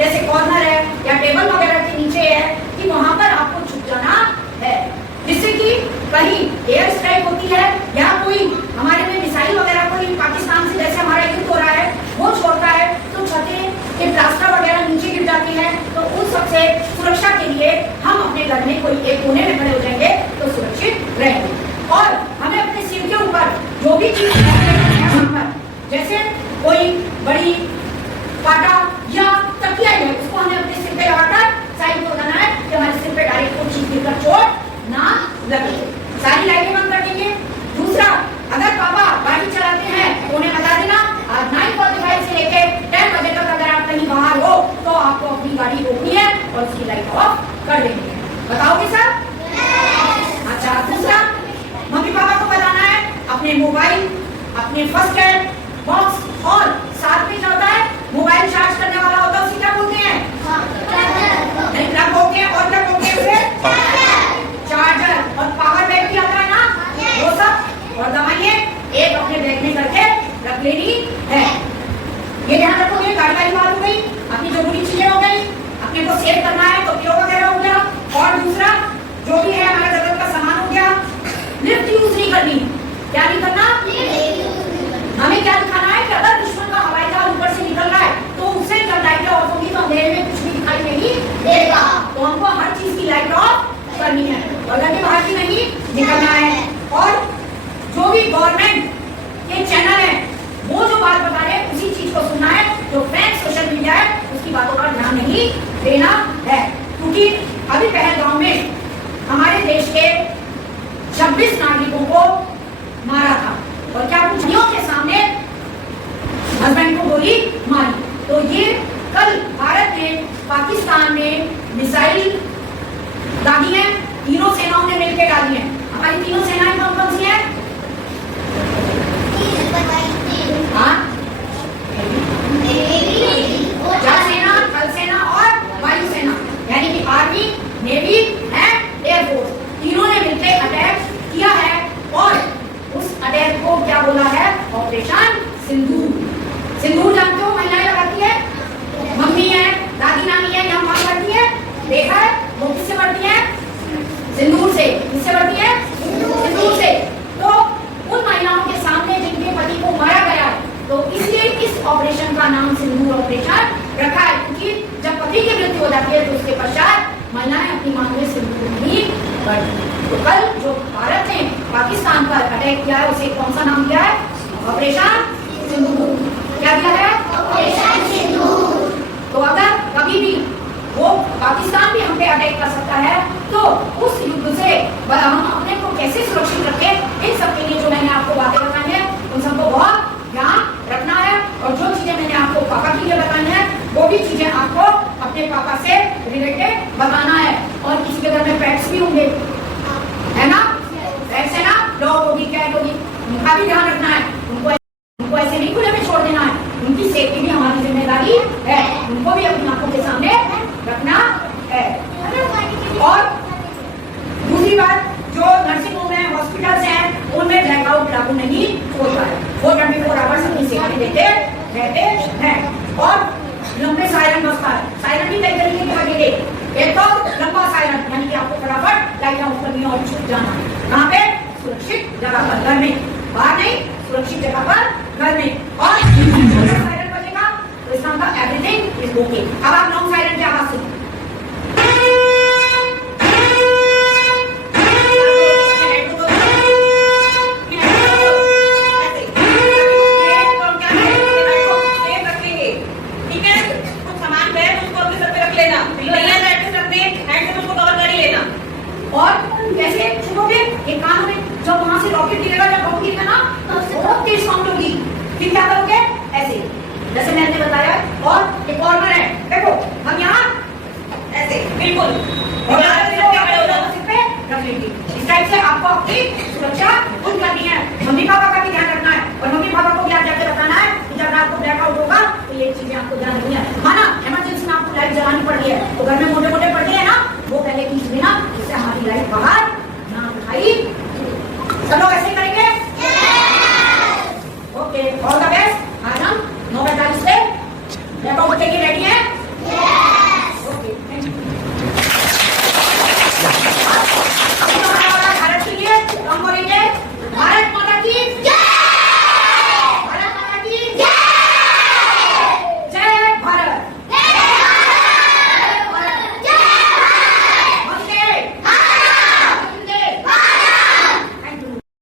जैसे कॉर्नर है या टेबल वगैरह के नीचे है, कि वहां पर आपको छुप जाना है, जिससे कि कहीं एयर स्ट्राइक होती है या कोई हमारे में मिसाइल वगैरह कोई पाकिस्तान से जैसे हमारा युद्ध हो रहा है वो छोड़ता है तो छतें के प्लास्टर वगैरह नीचे गिर जाती है, तो उन सबसे सुरक्षा के लिए हम अपने घर में कोई एक कोने में खड़े हो जाएंगे तो सुरक्षित रहेंगे। और हमें अपने सिर के ऊपर जो भी चीज जैसे कोई बड़ी कांटा या तकिया है उसको हमें अपने सिर पे लगाकर साइड को लगाना है कि हमारे सिर पे डायरेक्ट कोई चीज गिरकर चोट ना लगे। सारी लाइटें बंद कर देंगे। दूसरा, अगर पापा गाड़ी चलाते हैं तो उन्हें बता देना 9:45 से लेके 10 बजे तक अगर आप कहीं बाहर हो तो आपको अपनी गाड़ी रोकनी है और उसकी लाइट ऑफ कर देनी है। बताओगे सर? अच्छा, दूसरा, मम्मी पापा को बताना है अपने मोबाइल, अपने फर्स्ट एड बॉक्स और साथ में जो होता है मोबाइल चार्ज करने वाला होता है उसे क्या बोलते हैं? प्लग होके और क्या बोलते हैं उसे? चार्जर। और पावर बैंक भी आता है ना, वो सब और दवाइयाँ एक अपने बैग में करके रख लेनी है। ये ध्यान रखोगे। गाड़ी वाली बात हो गई, अपनी जरूरी चीजें हो गई, अपने को सेव करना है तो प्यो वगैरह हो गया। और दूसरा जो भी है हमारा जरूरत का सामान हो गया। लिफ्ट यूज नहीं करनी। क्या नहीं करना? हमें क्या दिखाना है कि अगर दुश्मन का हवाई जहाज ऊपर से निकल रहा है तो उससे जब लाइट ऑफ होगी तो अंधेरे में कुछ भी दिखाई नहीं देगा, तो हमको हर चीज की लाइट ऑफ करनी है और घर के बाहर की नहीं निकलना है। और जो भी गवर्नमेंट के चैनल है वो जो बात बता रहे हैं उसी चीज को सुनना है। जो फेक सोशल मीडिया है उसकी बातों पर ध्यान नहीं देना है, क्योंकि अभी पहलगाम में हमारे देश के 26 नागरिकों को मारा था और क्या कुछियों के सामने हस्बैंड को गोली मारी। तो ये कल भारत ने पाकिस्तान में मिसाइल दागी है, तीनों सेनाओं ने मिलकर डाली है। हमारी तीनों सेनाएं कौन कौन सी हैं? जल सेना, थल सेना और वायु सेना, यानी कि आर्मी, नेवी एंड एयरफोर्स, तीनों ने मिलकर अटैक किया है। और उस अटैक को क्या बोला है? ऑपरेशन सिंदूर। सिंदूर जानते हो महिलाएं लगाती है, मम्मी है, दादी नानी है, यहाँ मां करती है, देखा है वो किससे बढ़ती है? सिंदूर से। किससे बढ़ती है? सिंदूर से। तो उन महिलाओं के सामने जिनके पति को मारा गया है तो इसलिए इस ऑपरेशन का नाम सिंदूर ऑपरेशन रखा है, क्योंकि जब पति की मृत्यु हो जाती है तो उसके पश्चात महिलाएं अपनी मांग में सिंदूर नहीं बढ़ती। तो कल जो भारत ने पाकिस्तान पर अटैक किया है उसे कौन सा नाम दिया है? ऑपरेशन सिंदूर। क्या दिया है? ऑपरेशन सिंदूर। तो अगर कभी भी वो पाकिस्तान भी हम पे अटैक कर सकता है तो उस युद्ध से हम अपने को कैसे सुरक्षित रखें, इन सब के लिए जो मैंने आपको बातें बताई है उन सबको बहुत ध्यान रखना है। और जो चीजें मैंने आपको पापा के लिए बताई है वो भी चीजें आपको अपने पापा से रिलेटेड बताना है। और किसी के घर में पेट्स भी होंगे, है ना? पेट्स है ना, डॉग होगी, कैट होगी, उनका भी ध्यान रखना है। उनको ऐसे नहीं खुले में छोड़ देना है, उनकी सेफ्टी भी हमारी जिम्मेदारी है, उनको भी अपनी आंखों के सामने रखना है। और दूसरी बात, जो नर्सिंग होम है, हॉस्पिटल्स हैं, उनमें ब्लैकआउट लागू नहीं होता है, वो 24 आवर्स अपनी सेवाएं देते रहते हैं। और लंबे सायरन बजता है, सायरन भी कई तरीके के लगे थे। एक तो लंबा सायरन, यानी कि आपको फटाफट लाइट ऑफ करनी और छूट जाना। कहाँ पे? सुरक्षित जगह पर, घर में, बाहर नहीं, सुरक्षित जगह पर घर में। और सायरन बजेगा तो इसका मतलब एवरीथिंग इज ओके। अब आप लॉन्ग सायरन की आवाज सुनिए। और कैसे छुपोगे? एक कान में जब वहां से रॉकेट गिरेगा, जब बम गिरेगा ना तो बहुत तेज साउंड होगी, फिर क्या करोगे? ऐसे, जैसे मैंने बताया। और एक कॉर्नर है, देखो हम यहाँ ऐसे बिल्कुल रख लेंगे। इस टाइप से आपको अपनी सुरक्षा खुद करनी है।